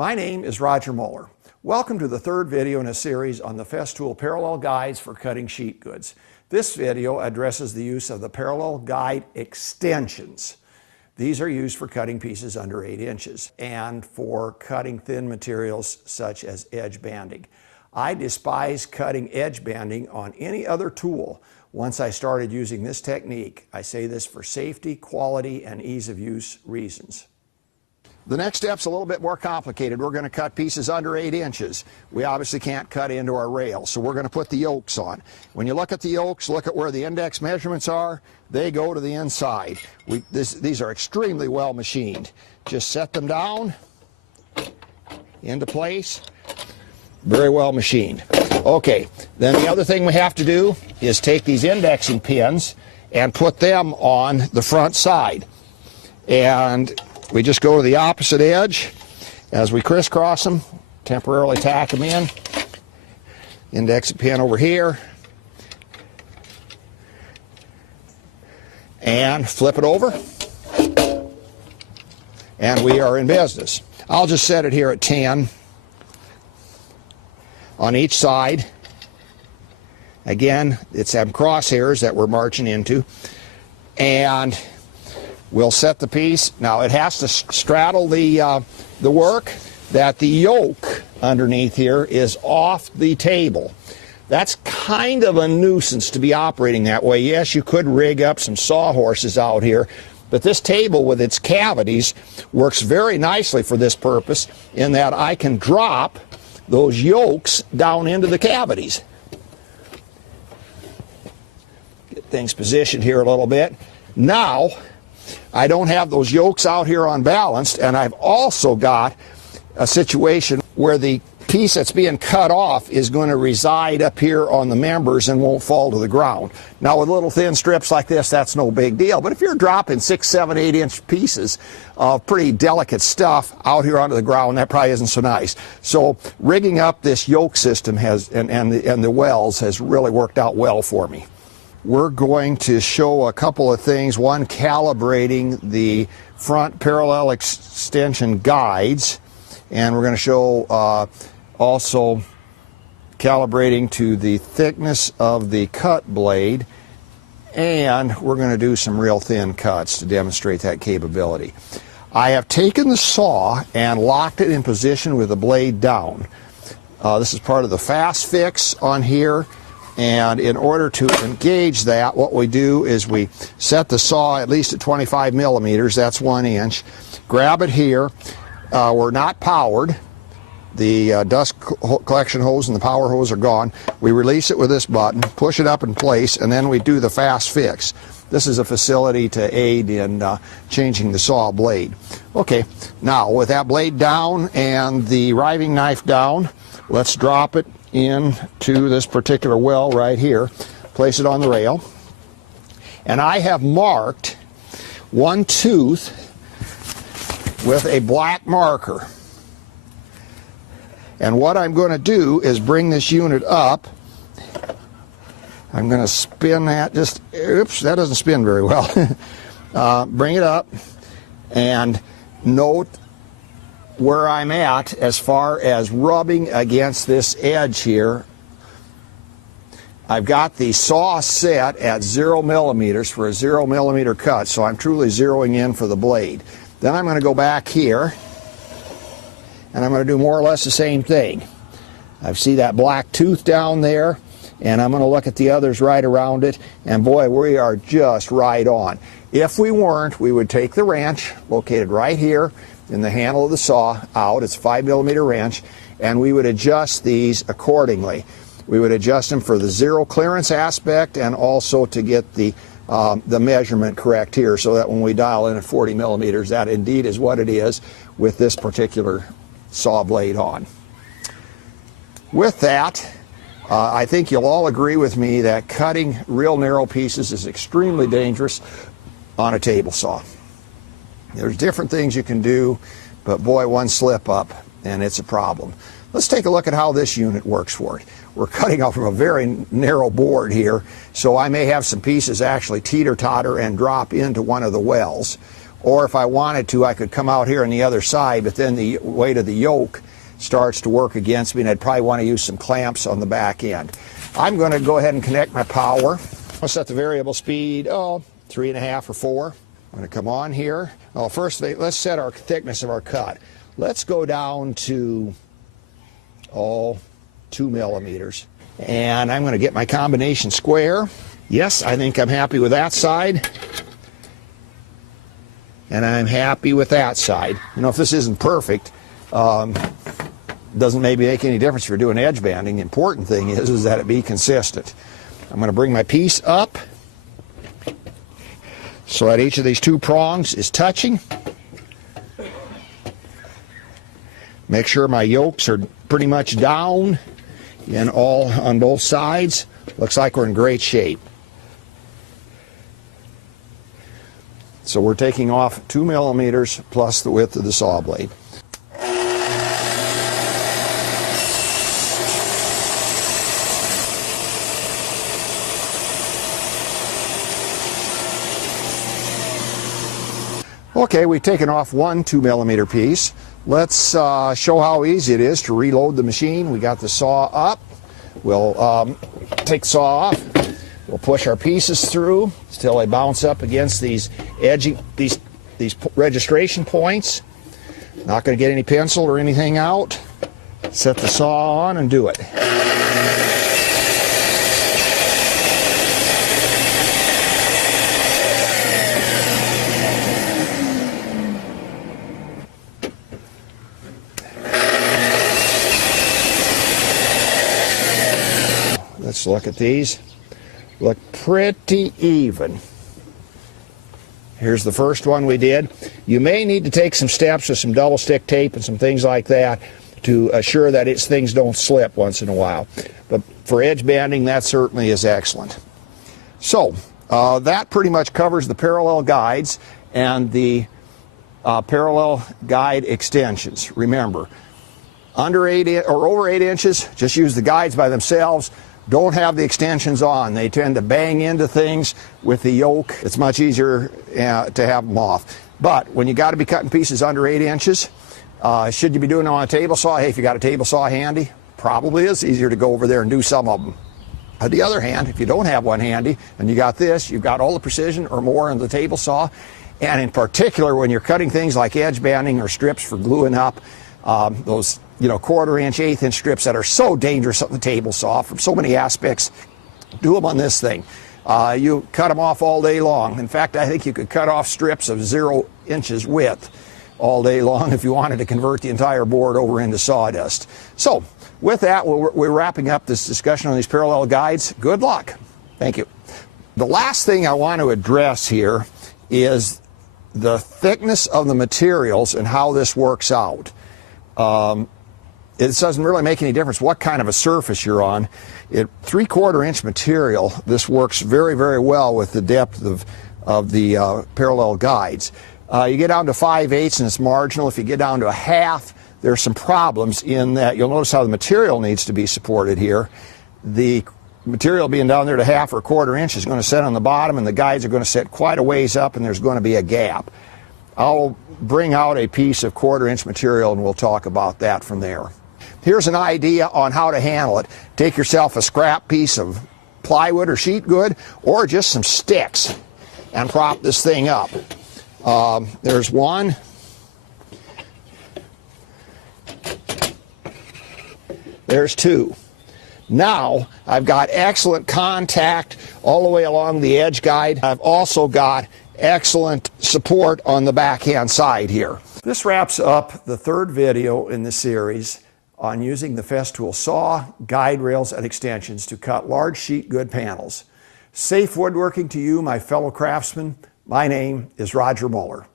My name is Roger Moeller. Welcome to the third video in a series on the Festool Parallel Guides for cutting sheet goods. This video addresses the use of the Parallel Guide Extensions. These are used for cutting pieces under 8 inches and for cutting thin materials such as edge banding. I despise cutting edge banding on any other tool once I started using this technique. I say this for safety, quality, and ease of use reasons. The next step's a little bit more complicated. We're going to cut pieces under 8 inches. We obviously can't cut into our rail, so we're going to put the yokes on. When you look at the yokes, look at where the index measurements are. They go to the inside. These are extremely well machined. Just set them down into place. Very well machined. Okay, then the other thing we have to do is take these indexing pins and put them on the front side. And we just go to the opposite edge as we crisscross them, temporarily tack them in. Indexing pin over here. And flip it over. And we are in business. I'll just set it here at 10 on each side. Again, it's them crosshairs that we're marching into. And we'll set the piece. Now it has to straddle the work, that the yoke underneath here is off the table. That's kind of a nuisance to be operating that way. Yes, you could rig up some sawhorses out here, but this table with its cavities works very nicely for this purpose in that I can drop those yokes down into the cavities. Get things positioned here a little bit. Now, I don't have those yokes out here unbalanced, and I've also got a situation where the piece that's being cut off is going to reside up here on the members and won't fall to the ground. Now with little thin strips like this, that's no big deal, but if you're dropping 6, 7, 8 inch pieces of pretty delicate stuff out here onto the ground, that probably isn't so nice. So rigging up this yoke system and the wells has really worked out well for me. We're going to show a couple of things. One, calibrating the front parallel extension guides, and we're going to show also calibrating to the thickness of the cut blade, and we're going to do some real thin cuts to demonstrate that capability. I have taken the saw and locked it in position with the blade down. This is part of the fast fix on here. And in order to engage that, what we do is we set the saw at least at 25 millimeters, that's 1 inch. Grab it here. We're not powered. The dust collection hose and the power hose are gone. We release it with this button, push it up in place, and then we do the fast fix. This is a facility to aid in changing the saw blade. Okay, now with that blade down and the riving knife down, let's drop it into this particular well right here, place it on the rail, and I have marked one tooth with a black marker. And what I'm going to do is bring this unit up. I'm going to spin that, oops, that doesn't spin very well. Bring it up and note where I'm at as far as rubbing against this edge here. I've got the saw set at 0 millimeters for a 0 millimeter cut, so I'm truly zeroing in for the blade. Then I'm going to go back here and I'm going to do more or less the same thing. I see that black tooth down there, and I'm going to look at the others right around it, and boy, we are just right on. If we weren't, we would take the wrench located right here in the handle of the saw out. It's a 5 millimeter wrench, and we would adjust these accordingly. We would adjust them for the zero clearance aspect and also to get the measurement correct here, so that when we dial in at 40 millimeters, that indeed is what it is with this particular saw blade on. With that, I think you'll all agree with me that cutting real narrow pieces is extremely dangerous on a table saw. There's different things you can do, but boy, one slip up and it's a problem. Let's take a look at how this unit works for it. We're cutting off from a very narrow board here, so I may have some pieces actually teeter-totter and drop into one of the wells. or if I wanted to, I could come out here on the other side, but then the weight of the yoke starts to work against me, and I'd probably want to use some clamps on the back end. I'm going to go ahead and connect my power. I'll set the variable speed, 3.5 or 4. I'm going to come on here. Well, first, let's set our thickness of our cut. Let's go down to, 2 millimeters. And I'm going to get my combination square. Yes, I think I'm happy with that side. And I'm happy with that side. You know, if this isn't perfect, doesn't maybe make any difference if you're doing edge banding. The important thing is that it be consistent. I'm going to bring my piece up so that each of these 2 prongs is touching. Make sure my yokes are pretty much down on both sides. Looks like we're in great shape. So we're taking off 2 millimeters plus the width of the saw blade. Okay, we've taken off one 2 millimeter piece. Let's show how easy it is to reload the machine. We got the saw up. We'll take the saw off. We'll push our pieces through until they bounce up against these registration points. Not going to get any pencil or anything out. Set the saw on and do it. Let's look at these. Look pretty even. Here's the first one we did. You may need to take some steps with some double stick tape and some things like that to assure that things don't slip once in a while. But for edge banding, that certainly is excellent. So that pretty much covers the parallel guides and the parallel guide extensions. Remember, under 8 or over 8 inches, just use the guides by themselves. Don't have the extensions on. They tend to bang into things with the yoke. It's much easier to have them off. But when you got to be cutting pieces under 8 inches, should you be doing it on a table saw? Hey, if you got a table saw handy, probably is easier to go over there and do some of them. On the other hand, if you don't have one handy and you got this, you've got all the precision or more in the table saw. And in particular, when you're cutting things like edge banding or strips for gluing up, those 1/4 inch, 1/8 inch strips that are so dangerous on the table saw from so many aspects, do them on this thing. You cut them off all day long. In fact, I think you could cut off strips of 0 inches width all day long if you wanted to convert the entire board over into sawdust. So with that, we're wrapping up this discussion on these parallel guides. Good luck. Thank you. The last thing I want to address here is the thickness of the materials and how this works out. It doesn't really make any difference what kind of a surface you're on. 3/4 inch material, this works very, very well with the depth of the parallel guides. You get down to 5/8 and it's marginal. If you get down to 1/2, there's some problems in that you'll notice how the material needs to be supported here. The material being down there to 1/2 or 1/4 inch is going to set on the bottom, and the guides are going to set quite a ways up, and there's going to be a gap. I'll bring out a piece of 1/4 inch material and we'll talk about that from there. Here's an idea on how to handle it. Take yourself a scrap piece of plywood or sheet good, or just some sticks, and prop this thing up. There's one. There's two. Now I've got excellent contact all the way along the edge guide. I've also got excellent support on the backhand side here. This wraps up the 3rd video in the series on using the Festool saw, guide rails, and extensions to cut large sheet good panels. Safe woodworking to you, my fellow craftsmen. My name is Roger Muller.